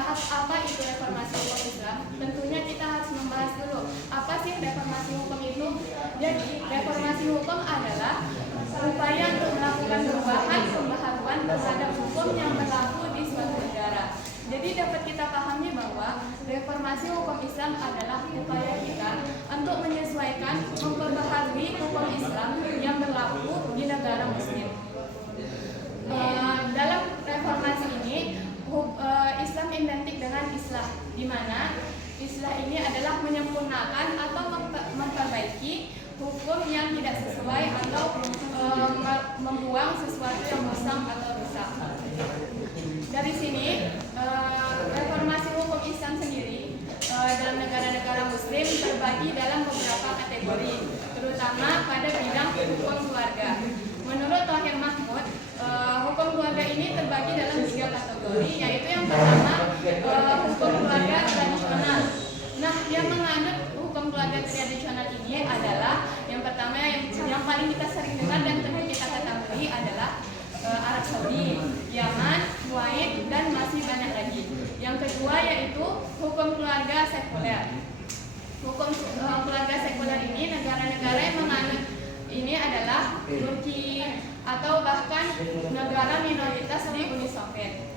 membahas apa itu reformasi hukum Islam, tentunya kita harus membahas dulu apa sih reformasi hukum itu. Jadi reformasi hukum adalah upaya untuk melakukan perubahan pembaharuan terhadap hukum yang berlaku di suatu negara. Jadi dapat kita pahami bahwa reformasi hukum Islam adalah upaya kita untuk menyesuaikan, memperbaharui hukum Islam yang berlaku di negara Muslim. Dalam reformasi ini, Islam identik dengan islah, di mana islah ini adalah menyempurnakan atau memperbaiki hukum yang tidak sesuai atau membuang sesuatu yang musang atau rusak. Dari sini, reformasi hukum Islam sendiri dalam negara-negara Muslim terbagi dalam beberapa kategori, terutama pada bidang hukum keluarga. Menurut Thohir Mahmud, hukum keluarga ini terbagi dalam 3 kategori, yaitu yang pertama hukum keluarga tradisional. Nah, yang menganut hukum keluarga tradisional ini adalah yang pertama yang paling kita sering dengar dan tentu kita ketahui adalah Arab Saudi, Yaman, Kuwait, dan masih banyak lagi. Yang kedua yaitu hukum keluarga sekuler. Hukum keluarga sekuler ini negara-negara yang menganut ini adalah Turki atau bahkan negara minoritas di Uni Soviet.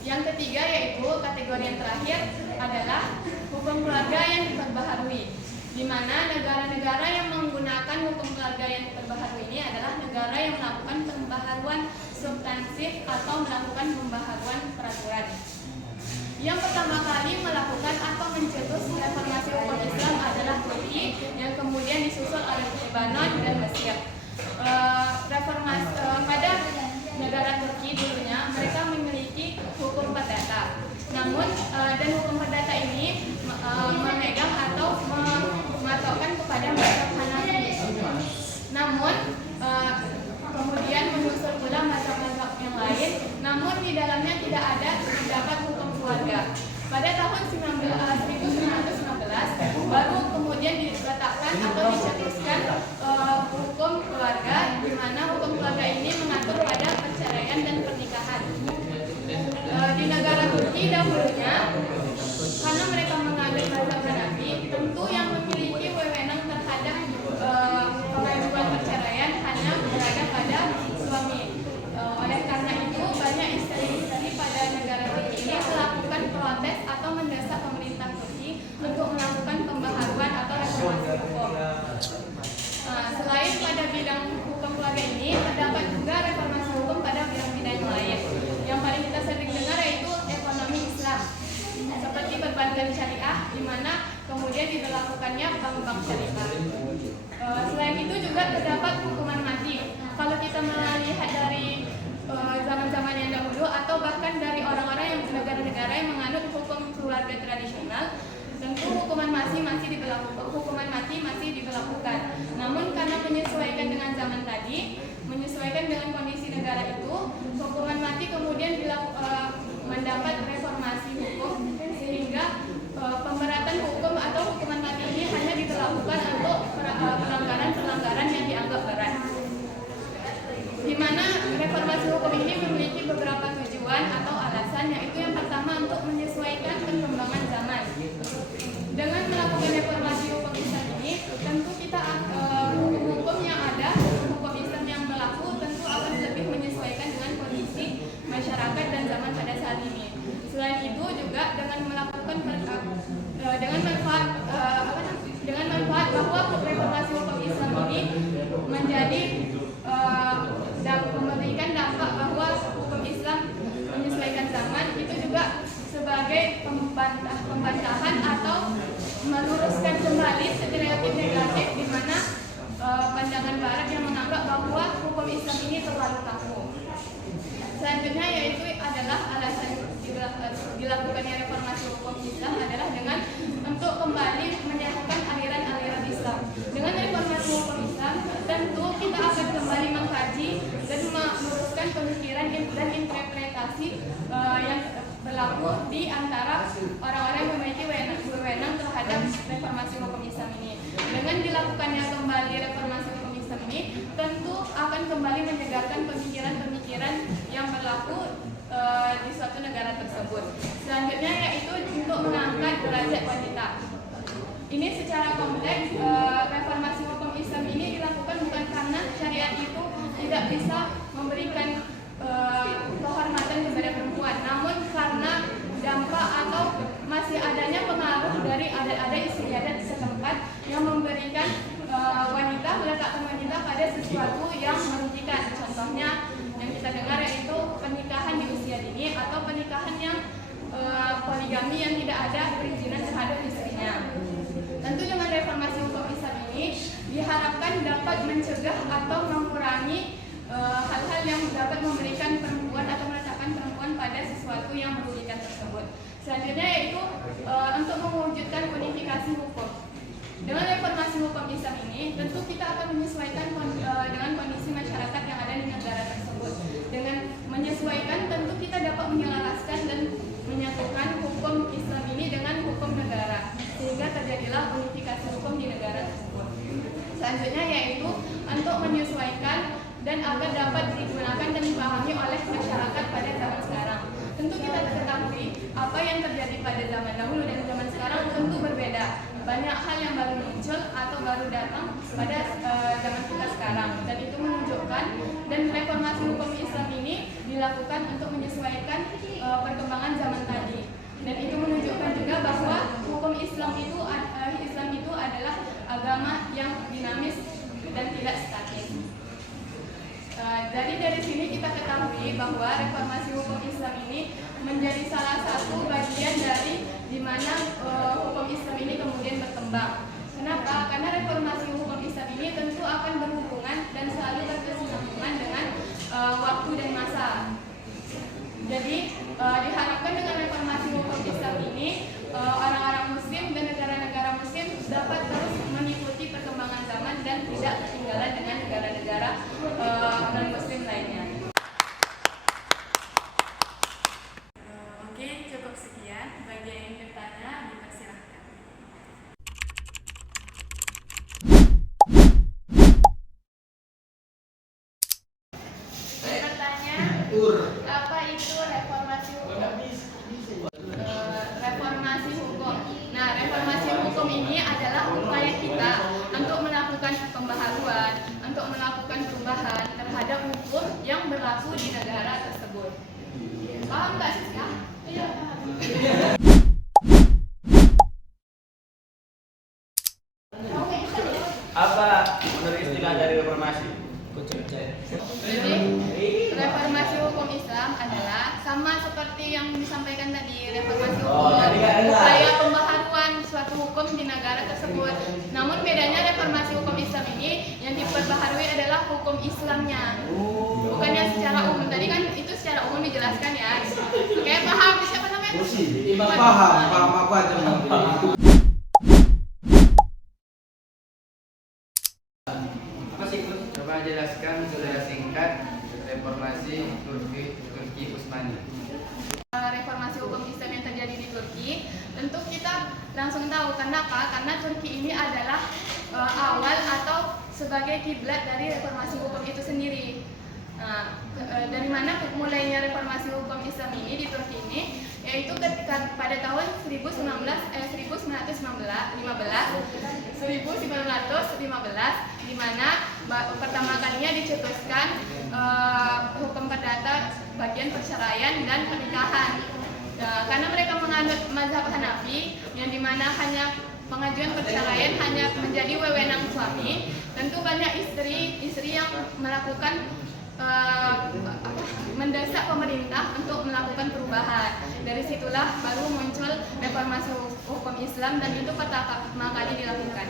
Yang ketiga yaitu kategori yang terakhir adalah hukum keluarga yang diperbaharui, di mana negara-negara yang menggunakan hukum keluarga yang diperbaharui ini adalah negara yang melakukan pembaharuan substansif atau melakukan pembaharuan peraturan. Yang pertama kali melakukan atau mencetus reformasi hukum Islam adalah Turki, yang kemudian disusul oleh Lebanon dan Mesir. Pada negara Turki dulunya mereka memiliki hukum perdata. Namun dan hukum perdata ini memegang atau mematokkan kepada mazhab Hanafi. Namun kemudian menyusul pula mazhab-mazhab yang lain, namun di dalamnya tidak ada terdapat hukum keluarga. Pada tahun 1919 baru kemudian diletakkan atau dicetuskan hukum keluarga, di mana hukum keluarga ini mengatur pada perceraian dan pernikahan. Di negara Turki dahulunya, karena mereka menganut mazhab Hanafi, tentu yang memiliki wewenang terhadap pengajuan perceraian hanya berada pada suami. Oleh karena itu, banyak istri-istri pada negara Turki ini melakukan protes atau mendesak pemerintah Turki untuk melakukan pembaharuan atau reformasi hukum. Selain pada bidang hukum keluarga ini, terdapat juga reformasi hukum pada bidang-bidang yang lain. Yang paling kita sering dengar yaitu ekonomi Islam, seperti perbankan syariah, di mana kemudian diberlakukannya bank-bank syariah. Selain itu juga terdapat hukuman mati. Kalau kita melihat dari zaman-zaman yang dahulu atau bahkan dari orang-orang yang negara-negara yang menganut hukum keluarga tradisional, tentu hukuman mati masih diberlakukan. Namun karena menyesuaikan dengan zaman tadi, menyesuaikan dengan kondisi negara itu, hukuman mati kemudian mendapat reformasi hukum, sehingga pemberatan hukum atau hukuman mati ini hanya diberlakukan untuk pelanggaran-pelanggaran yang dianggap berat. Di mana reformasi hukum ini memiliki beberapa tujuan atau alasan, yaitu yang pertama untuk menyesuaikan perkembangan zaman. Dengan melakukan reformasi hukum Islam ini, tentu kita hukum yang ada, hukum Islam yang berlaku tentu akan lebih menyesuaikan dengan kondisi masyarakat dan zaman pada saat ini. Selain itu juga dengan melakukan dengan manfaat bahwa reformasi hukum Islam ini menjadi memberikan dampak bahwa hukum Islam menyesuaikan zaman, itu juga sebagai pembantahan atau meluruskan kembali stereotip negatif di mana pandangan Barat yang menganggap bahwa hukum Islam ini terlalu kaku. Selanjutnya yaitu adalah alasan dilakukannya reformasi hukum Islam adalah dengan untuk kembali menyatukan aliran-aliran Islam. Dengan reformasi hukum Islam, tentu kita akan kembali mengkaji dan meluruskan pemikiran dan interpretasi yang berlaku di antara orang-orang yang memiliki wewenang terhadap reformasi hukum Islam ini. Dengan dilakukannya kembali reformasi hukum Islam ini, tentu akan kembali menyegarkan pemikiran-pemikiran yang berlaku di suatu negara tersebut. Selanjutnya oleh wanita. Ini secara kompleks, reformasi hukum Islam ini dilakukan bukan karena syariat itu tidak bisa memberikan kehormatan kepada perempuan, namun karena dampak atau masih adanya pengaruh dari adat-adat istiadat setempat yang memberikan wanita, meletakkan wanita pada sesuatu yang merugikan. Contohnya yang kita dengar yaitu pernikahan di usia dini atau pernikahan yang poligami yang tidak ada perizinan terhadap istrinya. Tentu dengan reformasi hukum Islam ini diharapkan dapat mencegah atau mengurangi hal-hal yang dapat memberikan perempuan atau meletakkan perempuan pada sesuatu yang merugikan tersebut. Selanjutnya yaitu untuk mewujudkan unifikasi hukum. Dengan reformasi hukum Islam ini, tentu kita akan menyesuaikan dengan kondisi masyarakat yang ada di negara tersebut. Dengan menyesuaikan, tentu kita dapat menyelaraskan dan menyatukan hukum Islam ini dengan hukum negara, sehingga terjadilah unifikasi hukum di negara tersebut. Selanjutnya yaitu untuk menyesuaikan dan agar dapat digunakan dan dipahami oleh masyarakat pada zaman sekarang. Tentu kita ketahui apa yang terjadi pada zaman dahulu dan zaman sekarang tentu berbeda. Banyak hal yang baru muncul atau baru datang pada zaman kita sekarang, dan itu menunjukkan dan reformasi hukum Islam ini dilakukan untuk menyesuaikan perkembangan zaman tadi, dan itu menunjukkan juga bahwa hukum Islam itu adalah agama yang dinamis dan tidak statis. Dari sini kita ketahui bahwa reformasi hukum Islam ini menjadi salah satu bagian dari di mana hukum Islam ini kemudian berkembang. Kenapa? Karena reformasi hukum Islam ini tentu akan berhubungan dan selalu berkesinambungan dengan waktu dan masa. Jadi diharapkan dengan reformasi hukum Islam ini orang-orang Muslim dan negara-negara Muslim dapat terus mengikuti perkembangan zaman dan tidak ketinggalan dengan negara-negara non-Muslim lainnya. Oke, cukup sekian. Bagi yang ingin bertanya, dipersilahkan. Bertanya, apa itu reformasi hukum? Reformasi hukum. Nah, reformasi hukum ini adalah upaya kita untuk melakukan pembaharuan, untuk melakukan perubahan terhadap hukum yang berlaku di negara tersebut. Paham nggak sih? Iya, paham. Apa menurut istilah dari reformasi? Jadi, reformasi hukum Islam adalah sama seperti yang disampaikan tadi, reformasi hukum, upaya pembaharuan suatu hukum di negara tersebut. Namun bedanya reformasi hukum Islam ini yang diperbaharui adalah hukum Islamnya, bukan yang secara umum. Tadi kan itu secara umum dijelaskan ya. Oke, paham? Siapa namanya? Paham apa aja. Coba jelaskan secara singkat reformasi Turki Utsmani. Reformasi hukum Islam yang terjadi di Turki, tentu kita langsung tahu kenapa? Karena Turki ini adalah awal atau sebagai kiblat dari reformasi hukum itu sendiri. Dari mana mulainya reformasi hukum Islam ini di Turki ini? Yaitu ketika pada tahun 1915, di mana pertama kalinya dicetuskan hukum perdata bagian perceraian dan pernikahan. Karena mereka menganut mazhab Hanafi, yang dimana hanya pengajuan perceraian hanya menjadi wewenang suami, tentu banyak istri yang melakukan mendesak pemerintah untuk melakukan perubahan. Dari situlah baru muncul reformasi hukum Islam, dan itu pertama kali dilakukan.